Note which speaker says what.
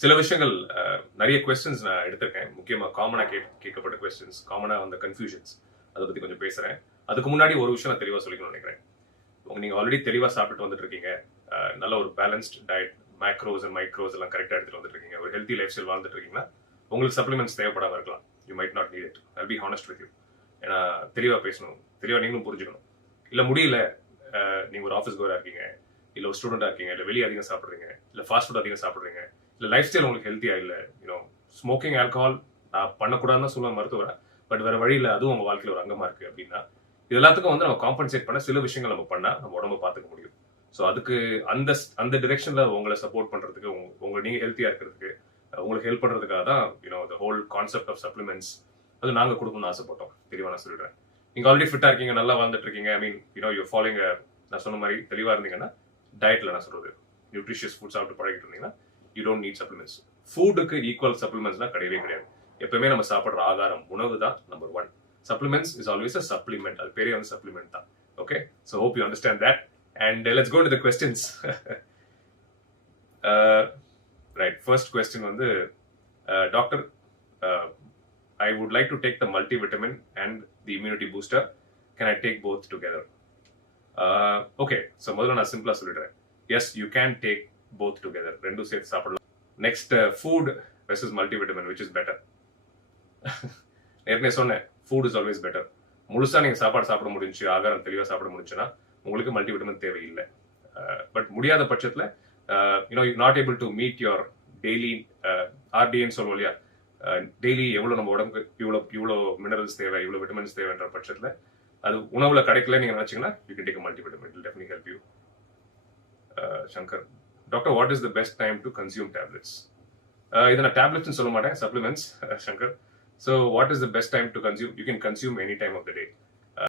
Speaker 1: சில விஷயங்கள் நிறைய கொஸ்டின்ஸ் நான் எடுத்திருக்கேன். முக்கியமாக காமனாக கே கேட்கப்பட்ட கொஸ்டின்ஸ் காமனாக வந்த கன்ஃபியூஷன்ஸ் அதை பற்றி கொஞ்சம் பேசுகிறேன் அதுக்கு முன்னாடி ஒரு விஷயம் நான் தெளிவாக சொல்லிக்கணும்னு நினைக்கிறேன். உங்க ஆல்ரெடி தெளிவாக சாப்பிட்டு வந்துட்டு இருக்கீங்க நல்ல ஒரு balanced diet macros and micros எல்லாம் கரெக்டாக எடுத்துட்டு வந்துட்டு இருக்கீங்க ஒரு ஹெல்த்தி லைஃப் ஸ்டைல் வாழ்ந்துட்டு இருக்கீங்கன்னா உங்களுக்கு சப்ளிமெண்ட்ஸ் தேவைப்படாமல் இருக்கலாம். You might not need it I be honest with you ஏன்னா தெளிவாக பேசணும். தெளிவாக நீங்களும் புரிஞ்சுக்கணும். இல்லை முடியல நீங்கள் நீங்க ஒரு ஆஃபீஸ் கோரா இருக்கீங்க. இல்லை ஒரு ஸ்டூடெண்டாக இருக்கீங்க. இல்லை வெளியே அதிகம் சாப்பிடுறீங்க. இல்லை ஃபாஸ்ட் ஃபுட் அதிகம் சாப்பிடுறீங்க. இல்லை லைஃப் ஸ்டைல் உங்களுக்கு ஹெல்த்தியாக இல்லை. யூனோ ஸ்மோக்கிங் ஆல்கஹால் நான் பண்ணக்கூடாதுன்னு தான் சொல்லுவேன் மருத்துவரை. பட் வேற வழியில் அதுவும் உங்கள் வாழ்க்கையில் ஒரு அங்கமாக இருக்குது அப்படின்னா இது எல்லாத்துக்கும் வந்து நம்ம காம்பன்சேட் பண்ண சில விஷயங்கள் நம்ம பண்ணால் நம்ம உடம்ப பார்த்துக்க முடியும். ஸோ அதுக்கு அந்த அந்த டிரெக்ஷனில் உங்களை சப்போர்ட் பண்ணுறதுக்கு உங்க உங்க நீங்கள் ஹெல்த்தியாக இருக்கிறதுக்கு உங்களுக்கு ஹெல்ப் பண்ணுறதுக்காக தான் you know the whole concept of supplements அது நாங்கள் கொடுக்கணும்னு ஆசைப்பட்டோம். தெளிவாக நான் சொல்லிடுறேன் நீங்கள் ஆல்ரெடி ஃபிட்டாக இருக்கீங்க நல்லா வாழ்ந்துட்டு இருக்கீங்க. I mean you know you following நான் சொன்ன மாதிரி தெளிவாக இருந்தீங்கன்னா டயட்டில் நான் சொல்றது நியூட்ரிஷியஸ் ஃபுட் சாப்பிட்டு பழகிட்டு இருந்தீங்கன்னா யூ டோன்ட் நீட் சப்ளிமெண்ட்ஸ் ஃபுட்டுக்கு ஈக்குவல் சப்ளிமெண்ட்ஸ்லாம் கிடையவே கிடையாது. எப்பவுமே நம்ம சாப்பிடுற ஆகாரம் உணவு தான் number one supplements is always a supplement அது பேரே வந்து சப்ளிமெண்ட் தான். Okay so hope you understand that and let's go to the questions right first question வந்து doctor I would like to take the multivitamin and the immunity booster can I take both together okay so முதல்ல நான் சிம்பிளா சொல்லிடுறேன். Yes you can take both together ரெண்டும் சேர்த்து சாப்பிடலாம். Next food versus multivitamin which is better ஏற்கனவே சொன்னேன் food is always better முழுசா நீங்க சாப்பாடு சாப்பிட முடிஞ்சு ஆகாரம் தெளிவா சாப்பிட முடிஞ்சுன்னா உங்களுக்கு மல்டி விட்டமின் தேவையில்லை uh, பட் முடியாத பட்சத்துல you know not able to meet your daily ஆர்டிஎன்னு சொல்லுவோம் இல்லையா? Uh, டெய்லி எவ்வளவு நம்ம உடம்புக்கு இவ்வளோ இவ்வளோ மினரல்ஸ் தேவை இவ்வளோ விட்டமின்ஸ் தேவைன்ற பட்சத்துல அது உணவுல கிடைக்கல நீங்க நினைச்சீங்கன்னா you can take multi vitamin definitely help you Shankar doctor what is the best time to consume tablets இதை நான் டேப்லெட்ஸ்னு சொல்ல மாட்டேன் supplements Shankar. So what is the best time to consume you can consume any time of the day